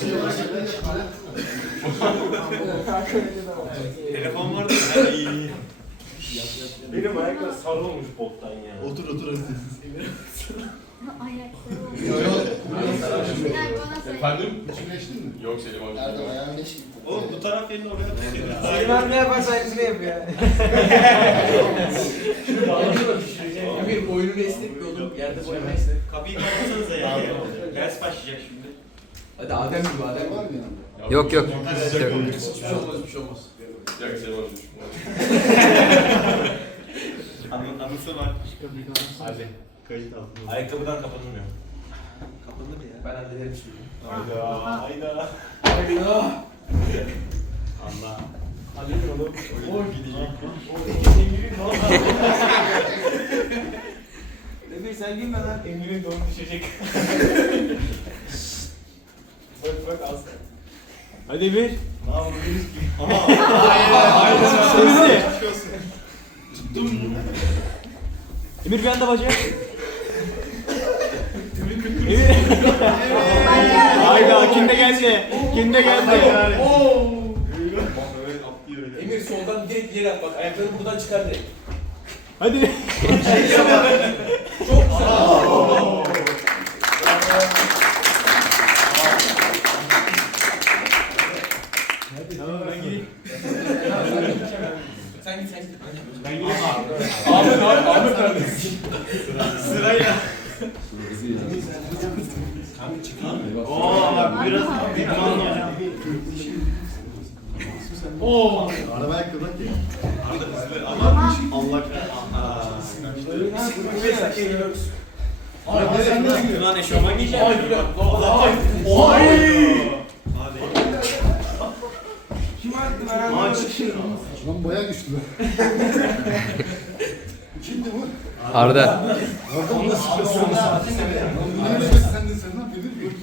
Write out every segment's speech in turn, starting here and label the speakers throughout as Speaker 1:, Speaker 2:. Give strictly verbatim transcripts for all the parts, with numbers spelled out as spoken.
Speaker 1: Telefon var da iyi. Benim ayaklar sarı olmuş bottan ya.
Speaker 2: Otur otur hadi.
Speaker 3: Ayakları olmuş.
Speaker 4: Efendim?
Speaker 2: Geçmiştin mi?
Speaker 4: Yok Selim abi.
Speaker 2: Erdem ayağın geç gitti.
Speaker 1: Oğlum bu taraf yerine oraya tutuyor.
Speaker 5: Selim abi ne yaparsa aynısını yapıyor.
Speaker 6: Emir boynunu esnek bir oğlum. Yerde boyama esnek.
Speaker 1: Kapıyı kapatsanıza ya. Ders başlayacak şimdi.
Speaker 6: Hadi Adem gibi Adem
Speaker 2: Var
Speaker 6: var
Speaker 2: mı
Speaker 6: mı?
Speaker 2: yanında?
Speaker 7: Yok yok.
Speaker 4: Sıcak oldu.
Speaker 6: Hiçbir şey olmaz hiçbir şey olmaz.
Speaker 4: Sıcak Selim abi.
Speaker 1: Anı, anısı var. Hadi. Kayıt altında. Ayakkabıdan kapanılmıyor. Kapanır ya.
Speaker 6: Ben hallederim şimdi.
Speaker 1: Hayda. Hayda.
Speaker 6: Hayda.
Speaker 1: Allah.
Speaker 6: Hadi oğlum.
Speaker 1: Oy gidecek.
Speaker 5: Emir'in ne oldu? Emir sen gülme lan.
Speaker 1: Emir'in donu düşecek. Bak bak az.
Speaker 5: Hadi Emir.
Speaker 1: Ne yapabiliriz ki? Aha.
Speaker 5: Emir.
Speaker 1: Tuttum.
Speaker 5: Emir bir anda bacak. Emir. Hayda kim de geldi? Kim de geldi?
Speaker 6: Emir soldan direkt yere at bak. Ayaklarını buradan çıkar direkt.
Speaker 5: Hadi.
Speaker 6: Çok güzel.
Speaker 5: Tamam ben gideyim.
Speaker 6: Sen git sen git.
Speaker 5: Ben gideyim.
Speaker 4: Ahmet abi, Ahmet neredesin?
Speaker 1: Sırayla. Oo bak biraz bir kan hocam.
Speaker 4: Oo.
Speaker 2: Araba ayakkabı bak ya.
Speaker 1: Arada hızlı ama Allah
Speaker 2: Araba sen ne gidiyorsun?
Speaker 1: Lan eşofman giyeceğim.
Speaker 4: Oy.
Speaker 1: Hadi.
Speaker 5: Kim attı ben
Speaker 1: Maç.
Speaker 2: Lan bayağı güçlü. Kimdi bu?
Speaker 7: Arda.
Speaker 2: Orada mı nasıl çıkıyorsun? Lan bu ne demek sen de sen ne yapıyorsun?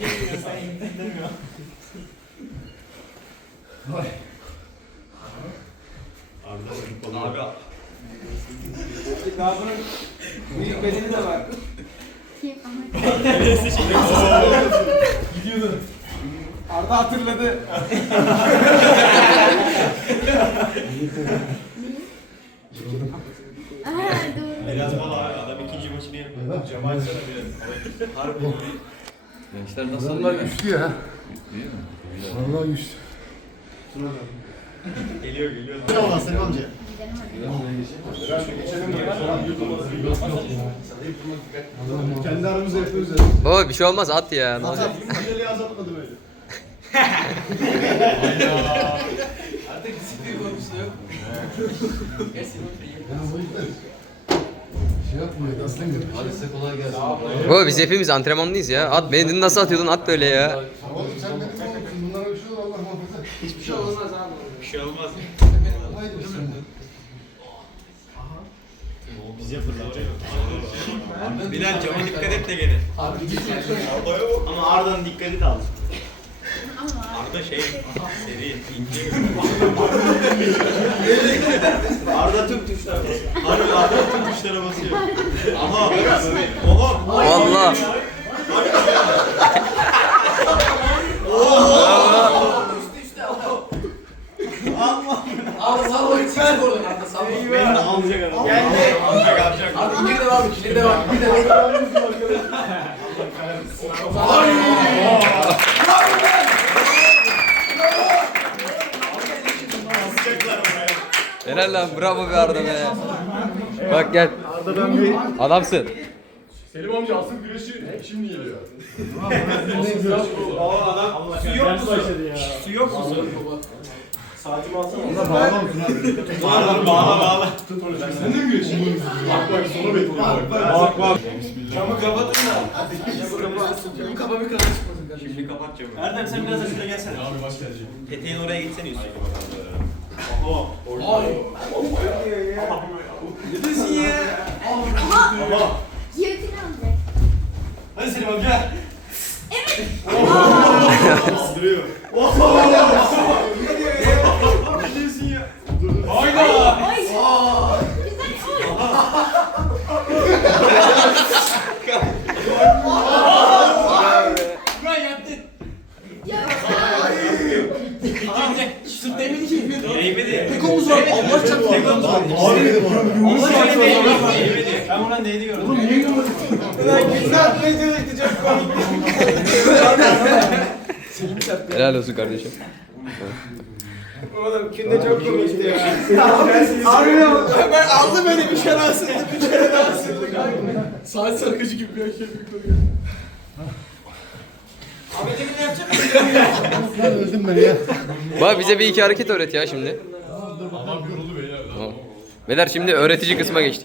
Speaker 2: Vay.
Speaker 1: Abi
Speaker 5: Daha bunun büyük bedeni de var.
Speaker 3: Kim ama
Speaker 4: Gidiyordu.
Speaker 5: Arda hatırladı.
Speaker 3: Aha doğru.
Speaker 1: biraz bal abi adam ikinci maçını yapıyor. Cemal sana biraz. Harbi.
Speaker 7: Gençler nasıl
Speaker 2: Adamlar güçlü ya. Vallahi güçlü.
Speaker 1: Geliyor geliyor.
Speaker 2: Allah Selim amca.
Speaker 3: Gidelim hadi.
Speaker 2: Kendi aramızda yapıyoruz ya.
Speaker 7: Baba bir şey olmaz at ya. Ne olacak?
Speaker 2: Güzeli azaltmadım öyle.
Speaker 6: Artık disiplin korkusu da yok. Gel Selim abi.
Speaker 2: Yani o yüzden şey yapmıyor. Aslan gibi.
Speaker 6: Hadi size kolay gelsin.
Speaker 7: Baba biz hepimiz antrenmandayız ya. At beni nasıl atıyordun at böyle ya.
Speaker 2: Oğlum sen benim oğlumsun. Bunlara bir şey olur Allah muhafaza.
Speaker 5: Hiçbir şey olmaz abi.
Speaker 1: Bir şey olmaz.
Speaker 2: Haydi sen.
Speaker 1: Bize fırlatacak. Bilal cama dikkat et de gene.
Speaker 6: Abi gitme.
Speaker 1: Ama Arda'nın dikkati de al.
Speaker 3: Ama
Speaker 1: Arda şey seri ince. Arda tüm tuşlara basıyor. Harbi Arda tüm tuşlara basıyor. Aha. Oha.
Speaker 7: Valla.
Speaker 6: Abi salla git çık oradan. Arda salla.
Speaker 1: Beni de alacak adam.
Speaker 5: Geldi.
Speaker 1: Alacak alacak.
Speaker 6: Abi ileri devam et. İleri devam et. Bir de
Speaker 7: Helal lan bravo be Arda be. Bak gel. Adamsın.
Speaker 4: Selim amca asıl güreşi şimdi geliyor.
Speaker 1: O adam su yok mu su? Su yok mu su? Saatimi alsana.
Speaker 2: Onlar bağlı mısın abi?
Speaker 1: Bağla bağla bağla.
Speaker 4: Sen de mi güreşin? Bak bak sona bekliyor.
Speaker 1: Bak bak.
Speaker 5: Camı kapatın da.
Speaker 6: Bu kaba bir kadar çıkmasın kardeşim.
Speaker 1: Şimdi kapat camı. Erdem sen biraz da şuraya gelsene.
Speaker 4: Abi baş gelecek.
Speaker 1: Peteğin oraya gitsene Yusuf.
Speaker 6: Ay.
Speaker 1: Ne diyorsun ya?
Speaker 3: Aha. Giyotin alacak.
Speaker 1: Hadi Selim abi gel.
Speaker 4: Duruyor.
Speaker 1: Ne diyorsun ya?
Speaker 4: Hayda.
Speaker 3: Ay. Güzel.
Speaker 1: Burak yaptın.
Speaker 3: Ya.
Speaker 6: Sırf demin ki.
Speaker 1: Değmedi.
Speaker 6: Tek omuz var. Allah çarptı. Tek omuz var.
Speaker 4: Abi dedim.
Speaker 6: Allah çarptı.
Speaker 1: Değmedi. Ben ona neydi gördüm?
Speaker 2: Oğlum niye görmedin?
Speaker 5: Ulan güzel ne diyordu çok komik.
Speaker 7: Helal olsun kardeşim.
Speaker 5: Oğlum künde çok komikti ya. Abi ya ben aldım beni bir kere asıldı bir kere daha asıldı.
Speaker 4: Saat sarkıcı gibi bir şey bir
Speaker 5: Abi demin ne yapacak?
Speaker 2: Lan öldüm ben ya.
Speaker 7: Bak bize bir iki hareket öğret ya şimdi.
Speaker 4: Adam yoruldu beyler.
Speaker 7: Tamam. Beyler şimdi öğretici kısma geçtik.